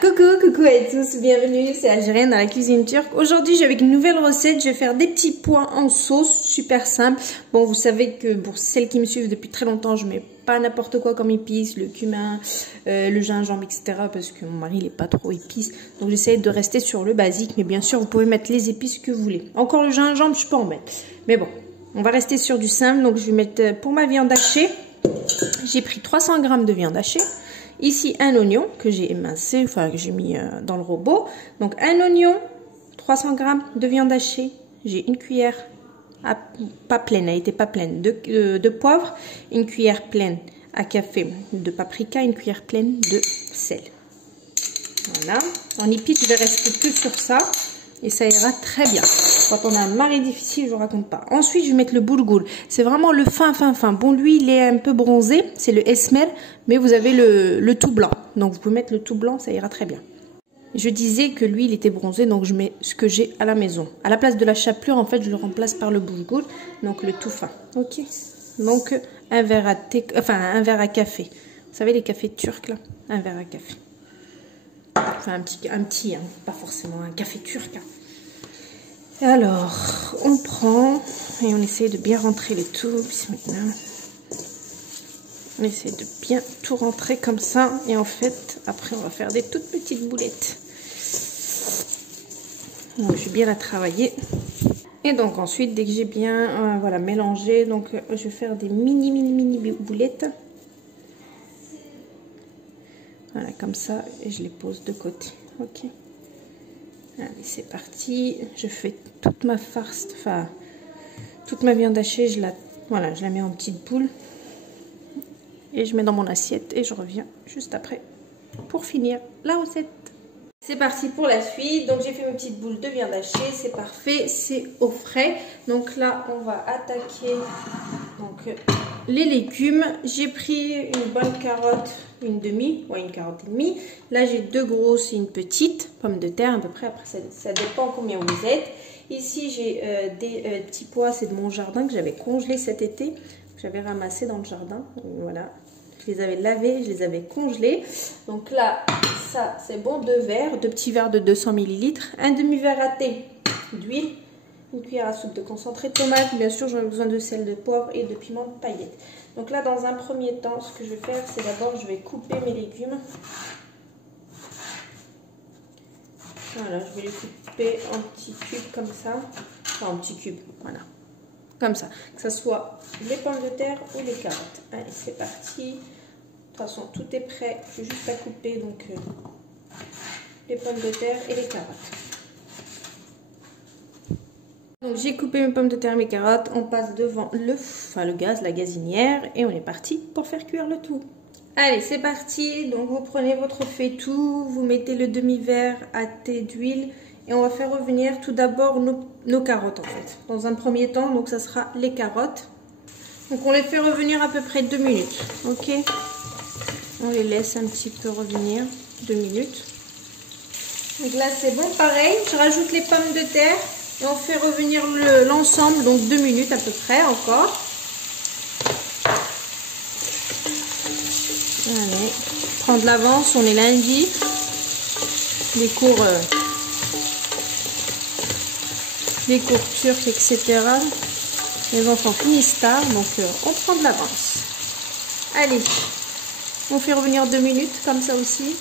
Coucou à tous, bienvenue, c'est Algérienne dans la cuisine turque. Aujourd'hui, j'ai avec une nouvelle recette, je vais faire des petits pois en sauce, super simple. Bon, vous savez que pour celles qui me suivent depuis très longtemps, je mets pas n'importe quoi comme épices, le cumin, le gingembre, etc. parce que mon mari, il est pas trop épice. Donc, j'essaie de rester sur le basique, mais bien sûr, vous pouvez mettre les épices que vous voulez. Encore le gingembre, je peux en mettre. Mais bon, on va rester sur du simple. Donc, je vais mettre pour ma viande hachée, j'ai pris 300 g de viande hachée. Ici, un oignon que j'ai émincé, enfin que j'ai mis dans le robot. Donc, un oignon, 300 g de viande hachée. J'ai une cuillère, pas pleine, elle n'était pas pleine, de poivre. Une cuillère pleine à café de paprika, une cuillère pleine de sel. Voilà. En épices, je vais rester que sur ça. Et ça ira très bien. Quand on a un mari difficile, je vous raconte pas. Ensuite, je vais mettre le boulgoul. C'est vraiment le fin. Bon, lui, il est un peu bronzé. C'est le esmer, mais vous avez le tout blanc. Donc, vous pouvez mettre le tout blanc, ça ira très bien. Je disais que lui, il était bronzé, donc je mets ce que j'ai à la maison. À la place de la chapelure, en fait, je le remplace par le boulgoul. Donc, le tout fin. Ok. Donc, un verre à thé, enfin, un verre à café. Vous savez, les cafés turcs, là. Un verre à café. Enfin, un petit hein, pas forcément un café turc. Hein. Alors, on prend et on essaie de bien rentrer les tout. On essaie de bien tout rentrer comme ça. Et en fait, après, on va faire des toutes petites boulettes. Donc, je vais bien la travailler. Et donc, ensuite, dès que j'ai bien voilà, mélangé, donc, je vais faire des mini boulettes. Voilà, comme ça, et je les pose de côté. Ok. Allez, c'est parti. Je fais toute ma farce, enfin, toute ma viande hachée, je la mets en petites boules. Et je mets dans mon assiette et je reviens juste après pour finir la recette. C'est parti pour la suite. Donc, j'ai fait mes petites boules de viande hachée. C'est parfait, c'est au frais. Donc là, on va attaquer donc, les légumes. J'ai pris une bonne carotte, une demi, ouais, une carotte et demie. Là, j'ai deux grosses et une petite pomme de terre à peu près. Après, ça dépend combien vous êtes. Ici, j'ai des petits pois. C'est de mon jardin que j'avais congelé cet été. J'avais ramassé dans le jardin. Voilà. Je les avais lavés, je les avais congelés. Donc là, ça, c'est bon. Deux petits verres de 200 ml. Un demi-verre à thé d'huile. Une cuillère à soupe de concentré de tomate. Bien sûr, j'en ai besoin de sel, de poivre et de piment de paillettes. Donc là, dans un premier temps, ce que je vais faire, c'est d'abord, je vais couper mes légumes. Voilà, je vais les couper en petits cubes comme ça. Enfin, en petits cubes, voilà. Comme ça. Que ce soit les pommes de terre ou les carottes. Allez, c'est parti. De toute façon, tout est prêt. J'ai juste à couper donc les pommes de terre et les carottes. Donc j'ai coupé mes pommes de terre et mes carottes, on passe devant le gaz, la gazinière et on est parti pour faire cuire le tout. Allez, c'est parti. Donc vous prenez votre faitout, vous mettez le demi-verre à thé d'huile et on va faire revenir tout d'abord nos carottes en fait. Dans un premier temps, donc ça sera les carottes. Donc on les fait revenir à peu près 2 minutes, ok? On les laisse un petit peu revenir, 2 minutes. Donc là c'est bon, pareil, je rajoute les pommes de terre. Et on fait revenir l'ensemble, donc 2 minutes à peu près encore. Allez, prendre l'avance, on est lundi. Les cours turcs, etc. Les enfants finissent tard, donc on prend de l'avance. Allez, on fait revenir 2 minutes, comme ça aussi.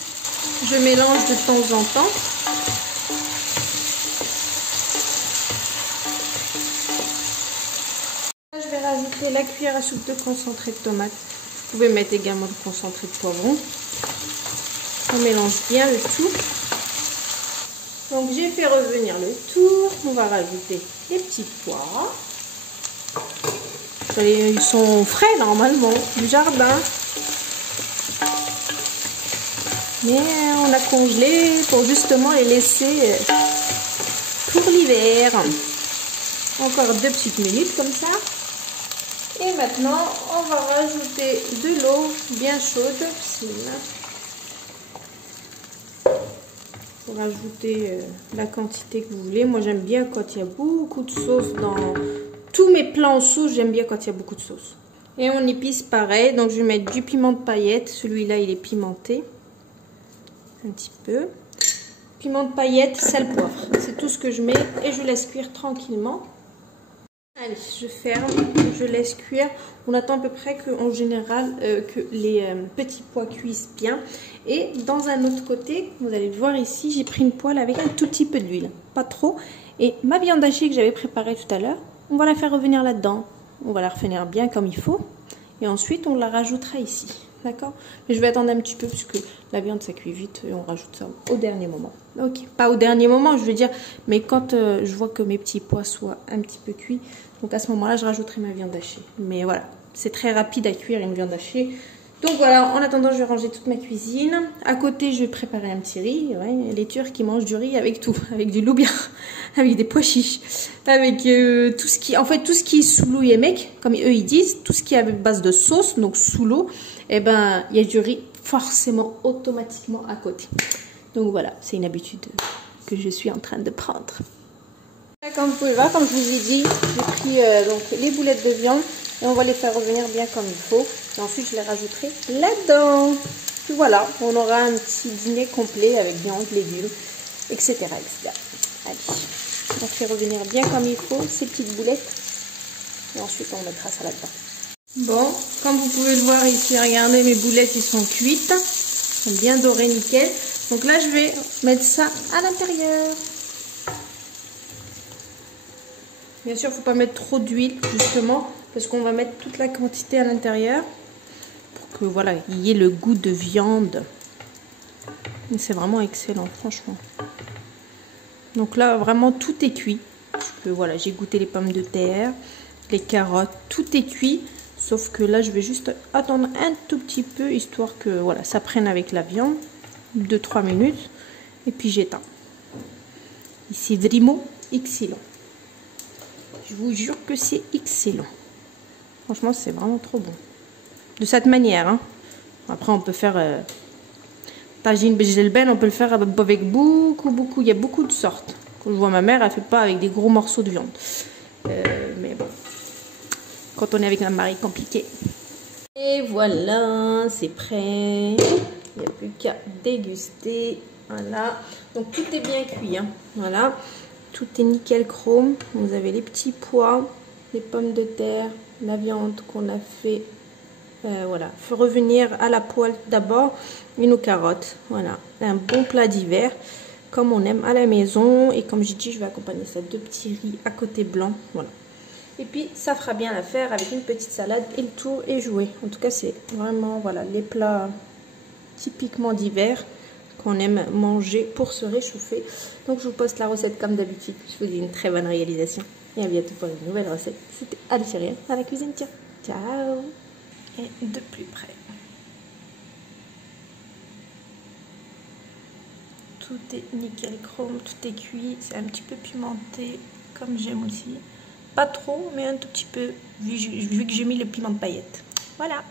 Je mélange de temps en temps. Je vais rajouter la cuillère à soupe de concentré de tomate. Vous pouvez mettre également le concentré de poivron. On mélange bien le tout. Donc j'ai fait revenir le tout. On va rajouter les petits pois. Ils sont frais normalement du jardin. Mais on a congelé pour justement les laisser pour l'hiver. Encore 2 petites minutes comme ça. Et maintenant, on va rajouter de l'eau bien chaude. Pour rajouter la quantité que vous voulez. Moi, j'aime bien quand il y a beaucoup de sauce dans tous mes plats en sauce. J'aime bien quand il y a beaucoup de sauce. Et on épice pareil. Donc, je vais mettre du piment de paillettes. Celui-là, il est pimenté. un petit peu. Piment de paillettes, sel, poivre. C'est tout ce que je mets et je laisse cuire tranquillement. Allez, je ferme, je laisse cuire. On attend à peu près que, en général, que les petits pois cuisent bien. Et dans un autre côté, vous allez voir ici, j'ai pris une poêle avec un tout petit peu d'huile, pas trop. Et ma viande hachée que j'avais préparée tout à l'heure, on va la faire revenir là-dedans. On va la refinir bien comme il faut. Et ensuite, on la rajoutera ici. D'accord? Mais je vais attendre un petit peu parce que la viande ça cuit vite et on rajoute ça au dernier moment. Ok, pas au dernier moment je veux dire, mais quand je vois que mes petits pois soient un petit peu cuits, donc à ce moment là je rajouterai ma viande hachée. Mais voilà, c'est très rapide à cuire une viande hachée. Donc voilà, en attendant je vais ranger toute ma cuisine. À côté je vais préparer un petit riz. Ouais, les Turcs qui mangent du riz avec tout, avec du loubia, avec des pois chiches, avec tout ce qui, en fait tout ce qui est sous l'eau yemek, comme eux ils disent, tout ce qui est à base de sauce, donc sous l'eau. Eh ben, il y a du riz forcément automatiquement à côté. Donc voilà, c'est une habitude que je suis en train de prendre. Comme vous pouvez voir, comme je vous ai dit, j'ai pris donc les boulettes de viande et on va les faire revenir bien comme il faut. Et ensuite, je les rajouterai là-dedans. Puis voilà, on aura un petit dîner complet avec viande, légumes, etc. etc. Allez, on fait revenir bien comme il faut ces petites boulettes. Et ensuite, on mettra ça là-dedans. Bon, comme vous pouvez le voir ici, regardez, mes boulettes, ils sont cuites. Elles sont bien dorées, nickel. Donc là, je vais mettre ça à l'intérieur. Bien sûr, il ne faut pas mettre trop d'huile, justement, parce qu'on va mettre toute la quantité à l'intérieur. Pour que, voilà, il y ait le goût de viande. C'est vraiment excellent, franchement. Donc là, vraiment, tout est cuit. Voilà, j'ai goûté les pommes de terre, les carottes, tout est cuit. Sauf que là, je vais juste attendre un tout petit peu, histoire que voilà, ça prenne avec la viande. 2-3 minutes. Et puis j'éteins. Ici, vraiment excellent. Je vous jure que c'est excellent. Franchement, c'est vraiment trop bon. De cette manière. Hein. Après, on peut faire... Tagine bejelben, on peut le faire avec beaucoup. Il y a beaucoup de sortes. Quand je vois ma mère, elle fait pas avec des gros morceaux de viande. Mais bon. Quand on est avec un mari compliqué. Et voilà, c'est prêt. Il n'y a plus qu'à déguster. Voilà. Donc tout est bien cuit. Hein. Voilà. Tout est nickel chrome. Vous avez les petits pois, les pommes de terre, la viande qu'on a fait. Voilà. Faut revenir à la poêle d'abord. Et nos carottes. Voilà. Un bon plat d'hiver. Comme on aime à la maison. Et comme j'ai dit, je vais accompagner ça de petits riz à côté blanc. Voilà. Et puis, ça fera bien l'affaire avec une petite salade et le tour est joué. En tout cas, c'est vraiment voilà, les plats typiquement d'hiver qu'on aime manger pour se réchauffer. Donc, je vous poste la recette comme d'habitude. Je vous dis une très bonne réalisation. Et à bientôt pour une nouvelle recette. C'était Algérienne à la cuisine. Tiens, ciao. Et de plus près. Tout est nickel chrome, tout est cuit. C'est un petit peu pimenté, comme j'aime aussi. Pas trop, mais un tout petit peu, vu que j'ai mis le piment de paillettes. Voilà.